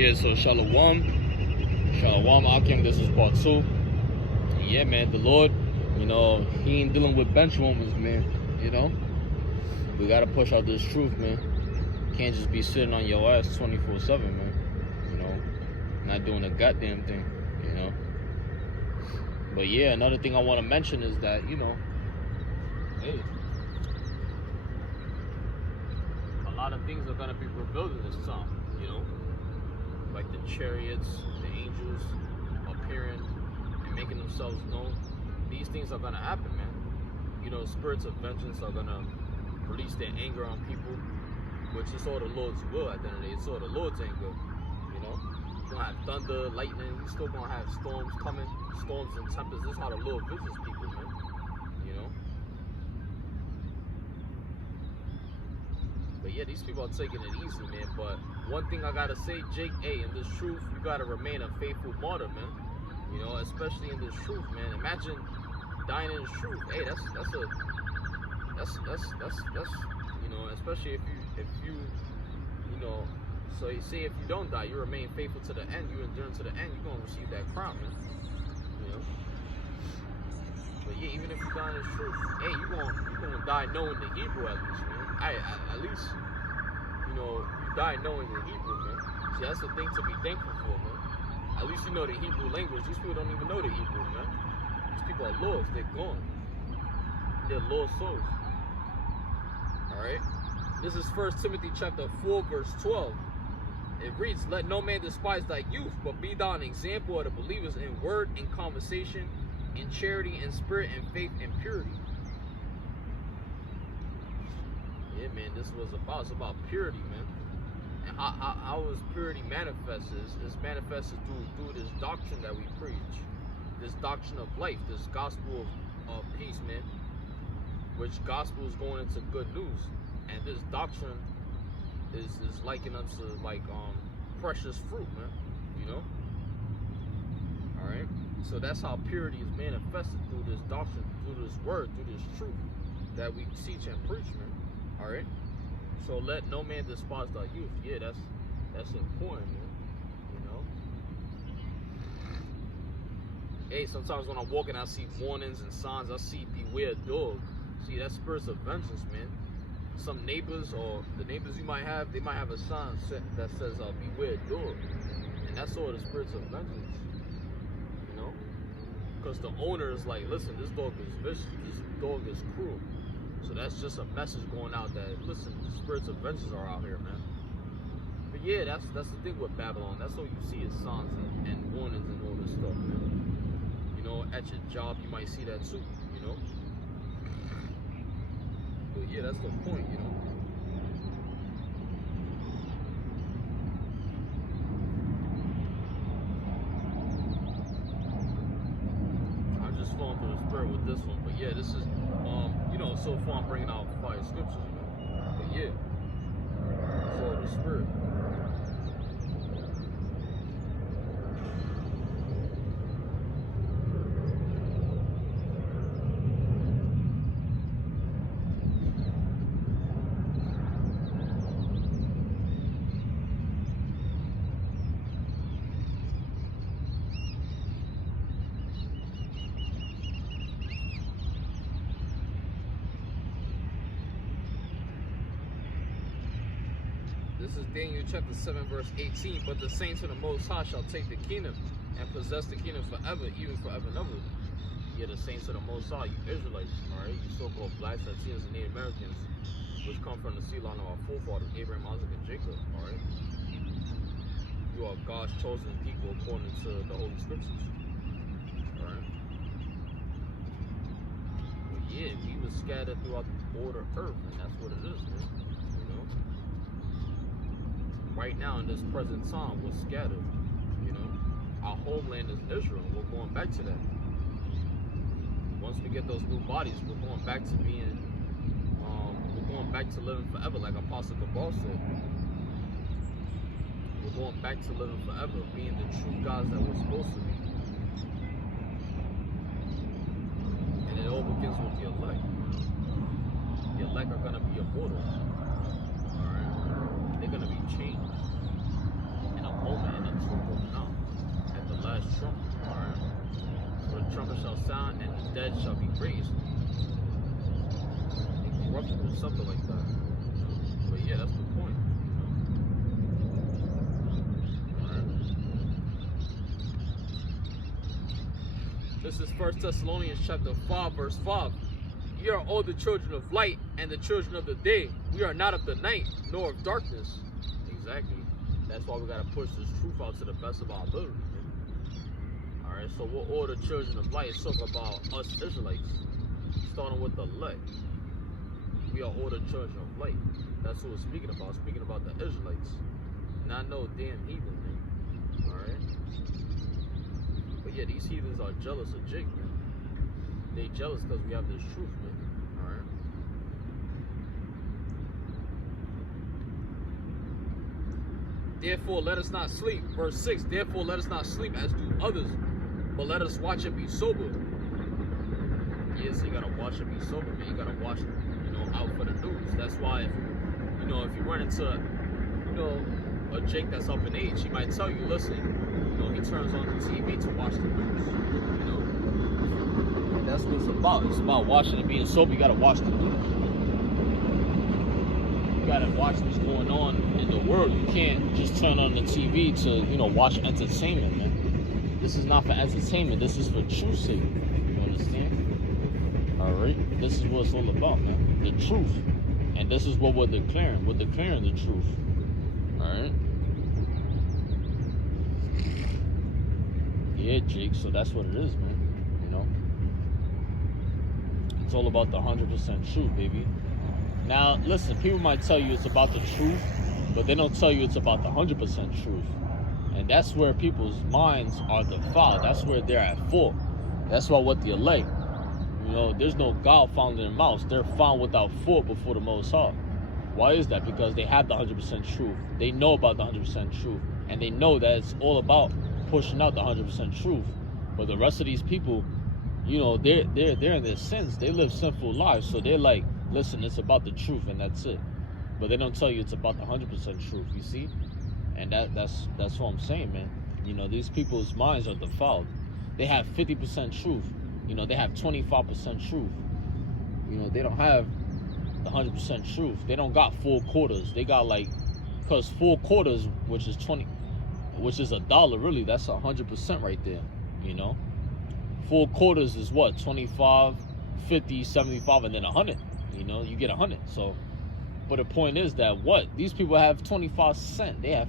Yeah, so Shalom, Akim, this is part 2. Yeah, man, the Lord, He ain't dealing with bench warmers, man. We gotta push out this truth, man. Can't just be sitting on your ass 24/7, man. Not doing a goddamn thing, But yeah, another thing I want to mention is that, hey, a lot of things are gonna be revealed in this time, like the chariots, the angels appearing and making themselves known. These things are gonna happen, man. Spirits of vengeance are gonna release their anger on people, which is all the Lord's will at the end of the day. It's all the Lord's anger. You're gonna have thunder, lightning. You're still gonna have storms coming, storms and tempests. This is how the Lord visits people, man. But yeah, these people are taking it easy, man. But one thing I gotta say, Jake, hey, in this truth, you gotta remain a faithful martyr, man. Especially in this truth, man. Imagine dying in this truth. Hey, that's especially if you so you say if you don't die, you remain faithful to the end, you endure to the end, you're gonna receive that crown, man. But yeah, even if you die in this truth, hey, you're gonna die knowing the Hebrew at least, man. At least, you die knowing the Hebrew, man. See, that's the thing to be thankful for, man. At least you know the Hebrew language. These people don't even know the Hebrew, man. These people are lost. They're gone. They're lost souls. Alright? This is 1 Timothy chapter 4, verse 12. It reads, "Let no man despise thy youth, but be thou an example of the believers in word, in conversation, in charity, in spirit, in faith, and purity." Yeah, man, this was it's about purity, man. And how is purity manifested? It's manifested through this doctrine that we preach, this doctrine of life, this gospel of peace, man. Which gospel is going into good news, and this doctrine is likened unto like precious fruit, man. All right. So that's how purity is manifested, through this doctrine, through this word, through this truth that we teach and preach, man. All right. So let no man despise thy youth. Yeah, that's important, man. Hey, sometimes when I'm walking, I see warnings and signs. I see beware dog. See, that's spirits of vengeance, man. Some neighbors, or the neighbors you might have, they might have a sign that says beware dog, and that's all the spirits of vengeance. Because the owner is like, listen, this dog is vicious, this dog is cruel. So that's just a message going out that, listen, the spirits of vengeance are out here, man. But yeah, that's the thing with Babylon. That's all you see is signs and warnings and all this stuff, man. At your job, you might see that too, But yeah, that's the point, I'm just flowing through the spirit with this one. But yeah, this is, so far I'm bringing out fire scriptures, But yeah, flow of the spirit. This is Daniel chapter 7, verse 18. "But the saints of the Most High shall take the kingdom and possess the kingdom forever, even forever and ever." Yeah, the saints of the Most High, you Israelites, alright? You so-called blacks, Latinos, and Native Americans, which come from the seed line of our forefathers, Abraham, Isaac, and Jacob, alright? You are God's chosen people according to the Holy Scriptures, alright? But yeah, we were scattered throughout all the earth, and that's what it is, man. Right now, in this present time, we're scattered. Our homeland is Israel. We're going back to that. Once we get those new bodies, we're going back to being, we're going back to living forever, like Apostle Cabal said. We're going back to living forever, being the true gods that we're supposed to be. And it all begins with the elect. The elect are going to be immortal. Alright? They're going to be changed in a moment. dead shall be raised. Incorruptible, something like that. But yeah, that's the point. Alright. This is 1 Thessalonians chapter 5, verse 5. Ye are all the children of light and the children of the day. We are not of the night, nor of darkness. Exactly. That's why we gotta push this truth out to the best of our ability. Alright, so we're all the children of light. It's talking about us Israelites. Starting with the elect. We are all the children of light. That's what it's speaking about. It's speaking about the Israelites. Not no damn heathen, man. Alright? But yeah, these heathens are jealous of Jake, man. They jealous because we have this truth, man. Alright? Therefore, let us not sleep. Verse 6. Therefore, let us not sleep as do others, but let us watch and be sober. Yes, you gotta watch and be sober, man. You gotta watch, out for the news. That's why, if you run into, a Jake that's up in age, he might tell you, listen, he turns on the TV to watch the news. That's what it's about. It's about watching and being sober. You gotta watch the news. You gotta watch what's going on in the world. You can't just turn on the TV to, watch entertainment, man. This is not for entertainment. This is for truth's sake. You understand? Alright? This is what it's all about, man. The truth. And this is what we're declaring. We're declaring the truth. Alright? Yeah, Jake. So that's what it is, man. It's all about the 100% truth, baby. Now, listen, people might tell you it's about the truth, but they don't tell you it's about the 100% truth. And that's where people's minds are defiled. That's where they're at fault. That's why what the elect, there's no God found in their mouths. They're found without fault before the Most High. Why is that? Because they have the 100% truth. They know about the 100% truth. And they know that it's all about pushing out the 100% truth. But the rest of these people, they're in their sins. They live sinful lives. So they're like, listen, it's about the truth and that's it. But they don't tell you it's about the 100% truth, you see? And that's what I'm saying, man. These people's minds are defiled. They have 50% truth. They have 25% truth. They don't have the 100% truth. They don't got 4 quarters. They got because 4 quarters, which is $1 really, that's 100% right there, 4 quarters is what? 25, 50, 75, and then 100. You get 100. So, but the point is that these people have 25 cents. They have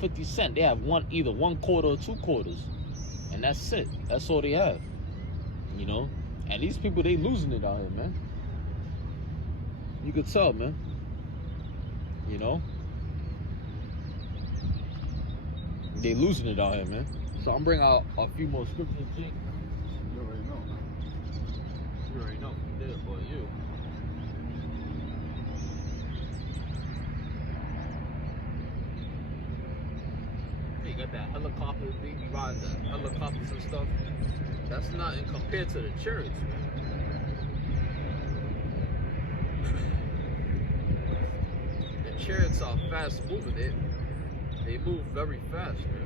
50 cents. They have either 1 quarter or 2 quarters, and that's it. That's all they have. And these people, they losing it out here, man. You could tell, man. They losing it out here, man. So I'm bringing out a few more scriptures, Jake. You already know. You already know. You did, boy, you. You got that helicopter, baby, riding the helicopters and stuff. That's nothing compared to the chariots, man. The chariots are fast moving. They move very fast, man.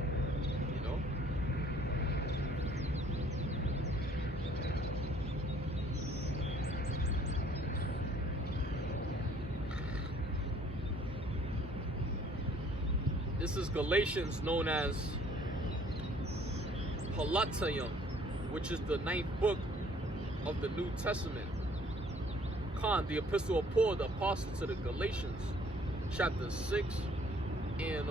This is Galatians, known as Palatayum, which is the 9th book of the New Testament. The Epistle of Paul, the Apostle to the Galatians, chapter 6, and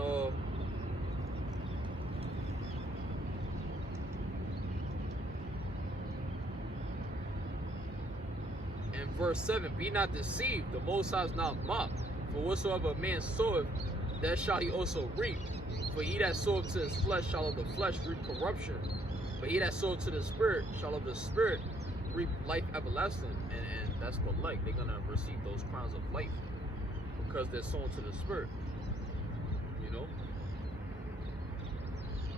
verse 7. Be not deceived, the Most High is not mocked. For whatsoever a man soweth, that shall he also reap. For he that soweth to his flesh shall of the flesh reap corruption. But he that soweth to the Spirit shall of the Spirit reap life everlasting. And that's what they're going to receive those crowns of life because they're sown to the Spirit.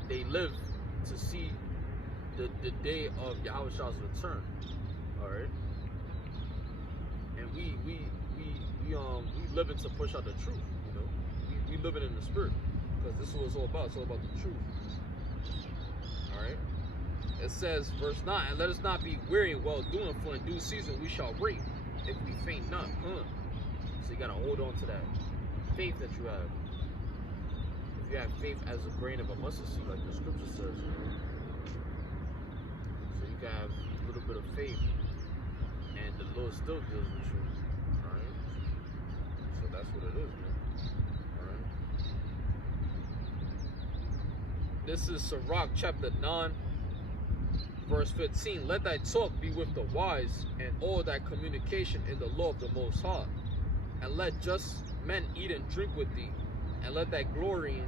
They live to see the day of Yahweh's return. Alright? And we living to push out the truth, We living in the Spirit. Because this is what it's all about. It's all about the truth. Alright? It says, verse 9, and let us not be weary in well doing, for in due season we shall reap if we faint not. So you gotta hold on to that faith that you have. If you have faith as a grain of a mustard seed, like the scripture says, so you can have a little bit of faith, and the Lord still deals with you. Alright? So that's what it is, man. Alright? This is Sirach chapter 9. Verse 15, let thy talk be with the wise, and all thy communication in the law of the Most High. And let just men eat and drink with thee, and let thy glorying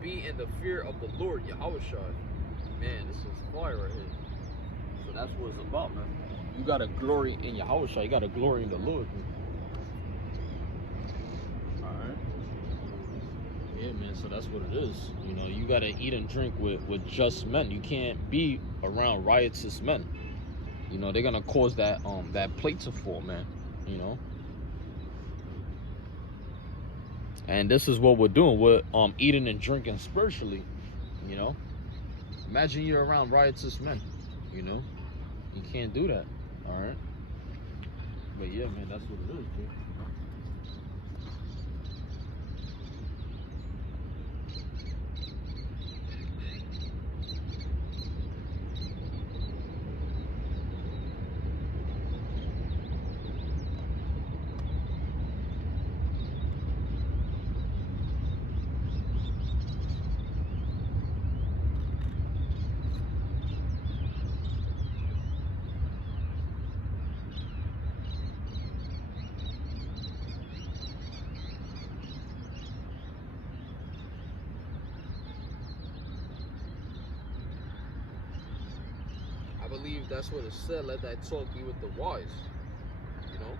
be in the fear of the Lord, Yahushua. Man, this is fire right here. So that's what it's about, man. You gotta glory in Yahushua. You gotta glory in the Lord, man. Alright? Yeah, man, so that's what it is. You know, you gotta eat and drink with just men. You can't be around riotous men. You know, they're gonna cause that plate to fall, man. You know. And this is what we're doing. We're eating and drinking spiritually. You know. Imagine you're around riotous men. You know. You can't do that. Alright. But yeah, man, that's what it is, dude. I believe that's what it said. Let thy talk be with the wise. You know?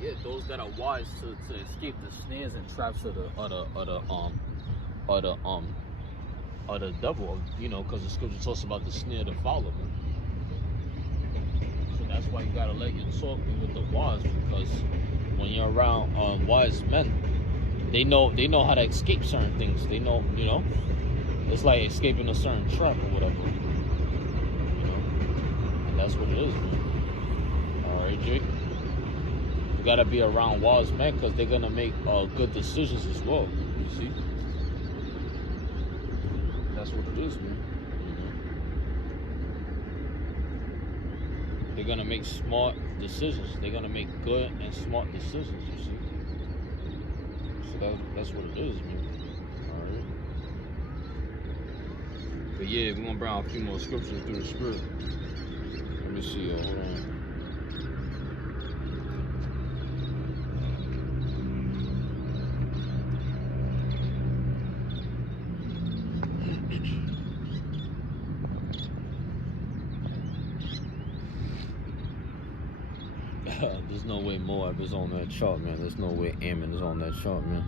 Yeah, those that are wise to escape the snares and traps of the devil. You know, because the scripture talks about the snare to follow. Man. So that's why you gotta let your talk be with the wise, because when you're around wise men, they know how to escape certain things. They know, you know. It's like escaping a certain trap or whatever. You know? And that's what it is, man. Alright, Jake? You gotta be around wise men, because they're gonna make good decisions as well. You see? That's what it is, man. You know? They're gonna make smart decisions. They're gonna make good and smart decisions, you see? So that's what it is, man. Alright? But yeah, we're gonna bring out a few more scriptures through the Spirit. Let me see, hold on. There's no way Moab is on that chart, man. There's no way Ammon is on that chart, man.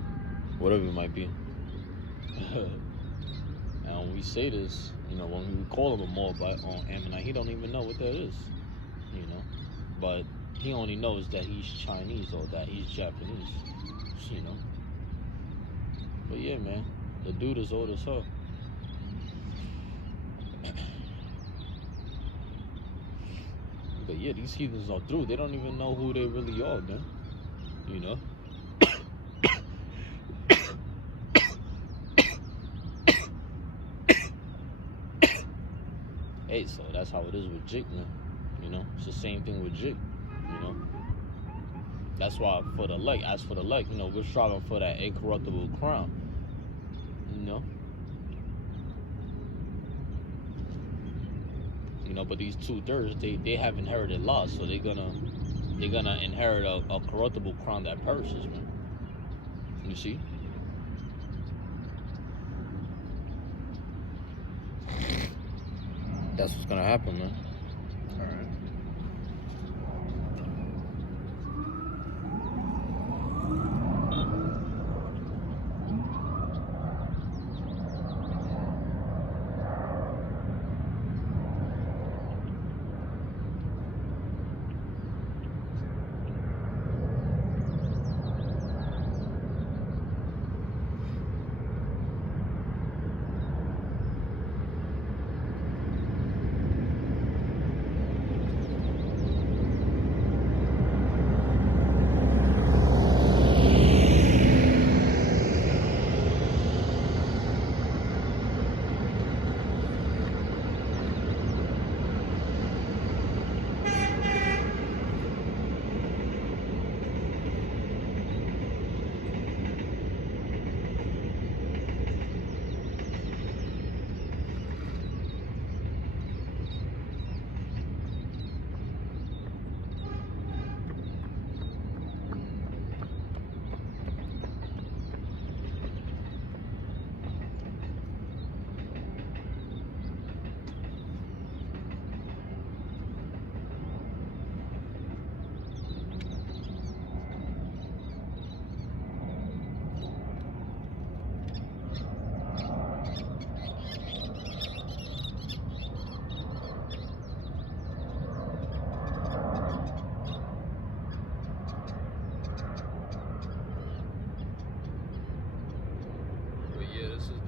Whatever it might be. And when we say this, you know, when we call him a Moabite on Ammonite, he don't even know what that is, you know. But he only knows that he's Chinese or that he's Japanese, you know. But yeah, man, the dude is old as hell. But yeah, these heathens are through. They don't even know who they really are, man. You know. Hey, so that's how it is with Jake, man. You know, it's the same thing with Jake. You know. That's why for the elect, as for the elect, you know, we're striving for that incorruptible crown. You know. You know, but these 2/3, they have inherited laws, so they're gonna inherit a corruptible crown that perishes, man. You see? That's what's gonna happen, man. All right.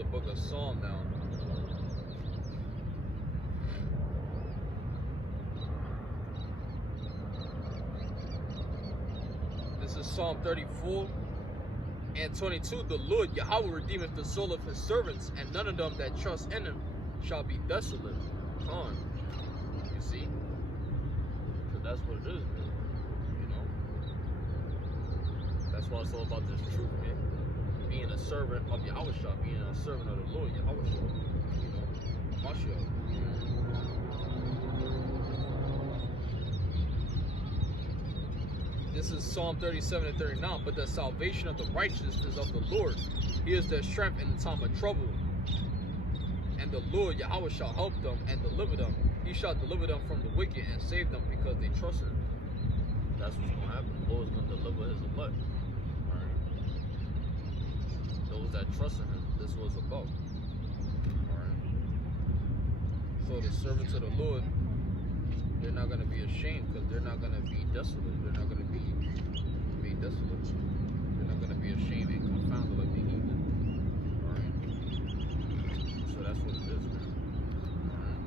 book of Psalm now. This is Psalm 34 and 22. The Lord Yahweh redeemeth the soul of his servants, and none of them that trust in him shall be desolate. You see? So that's what it is, man. You know? That's why it's all about this truth, man. Being a servant of Yahweh, being a servant of the Lord Yahweh, you know, Mashiach. This is Psalm 37 and 39. But the salvation of the righteous is of the Lord. He is their strength in the time of trouble. And the Lord Yahweh shall help them and deliver them. He shall deliver them from the wicked and save them because they trust him. That's what's going to happen. The Lord is going to deliver his elect. Those that trust in him, this was about. Alright. So the servants of the Lord, they're not going to be ashamed because they're not going to be desolate. They're not going to be made desolate. They're not going to be ashamed and confounded like the heathen. Alright. So that's what it is, man. Alright.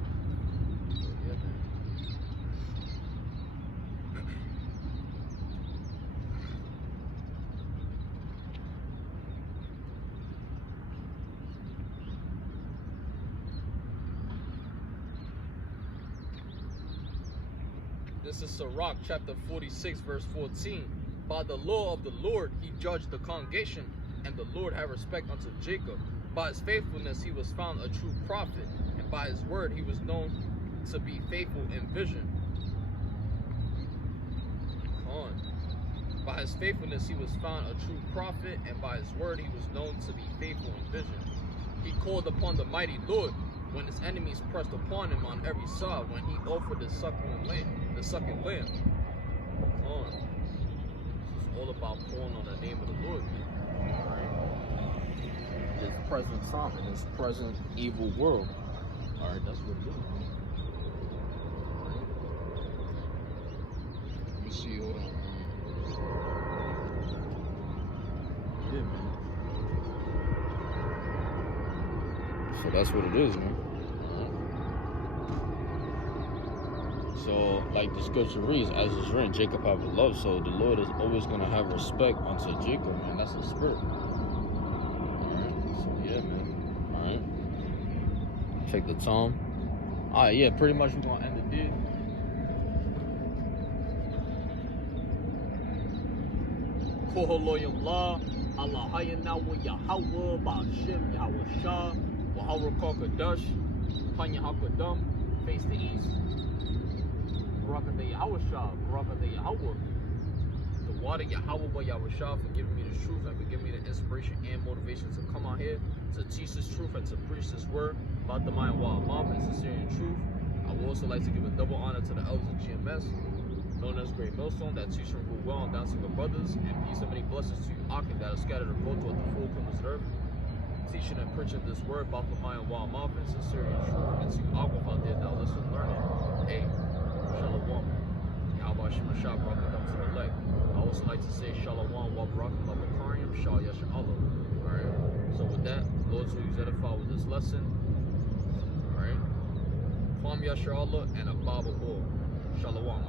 So yeah, man. This is Sirach chapter 46 verse 14. By the law of the Lord he judged the congregation, and the Lord had respect unto Jacob. By his faithfulness he was found a true prophet, and by his word he was known to be faithful in vision. By his faithfulness he was found a true prophet, and by his word he was known to be faithful in vision. He called upon the mighty Lord when his enemies pressed upon him on every side, when he offered the sucking lamb. It's all about calling on the name of the Lord, man. Alright. This present time in this present evil world. Alright, that's what it is, man. Alright. Let me see, hold on. Yeah, man. So that's what it is, man. So, like the scripture reads, as is written, Jacob have love. So the Lord is always going to have respect unto Jacob, man. That's the spirit. Alright, so yeah, man. Alright. Check the time. Alright, yeah, pretty much we're going to end the deal. Koholoyallah, Allah Hayana wa Yahweh, Ba'ashim, Yahweh Shah, Wahawra Kakadash, Panya Hakadam, face the east. Baraka the Yahweh Shah, Baraka the Yahweh. The water Yahweh by Yahweh Shah for giving me the truth and for giving me the inspiration and motivation to come out here to teach this truth and to preach this word about the mind wild mouth and sincerity and truth. I would also like to give a double honor to the elders of GMS, known as Great Millstone, that teach and rule well and down to the brothers, and peace and many blessings to you, Akin, that are scattered abroad throughout the full purpose of earth, teaching and preaching this word about the mind wild mouth and sincerity and truth, and to you, Aqua out there that listen, learn it. Hey. Shalom. Yahweh Shema Shah brought them to the leg. I also like to say Shalom wa Barakum la Bakarium Shah Yasha Allah. Alright. So with that, Lord, so you edify with this lesson. Alright. Kwam Yasha Allah and a Baba Bull. Shalom.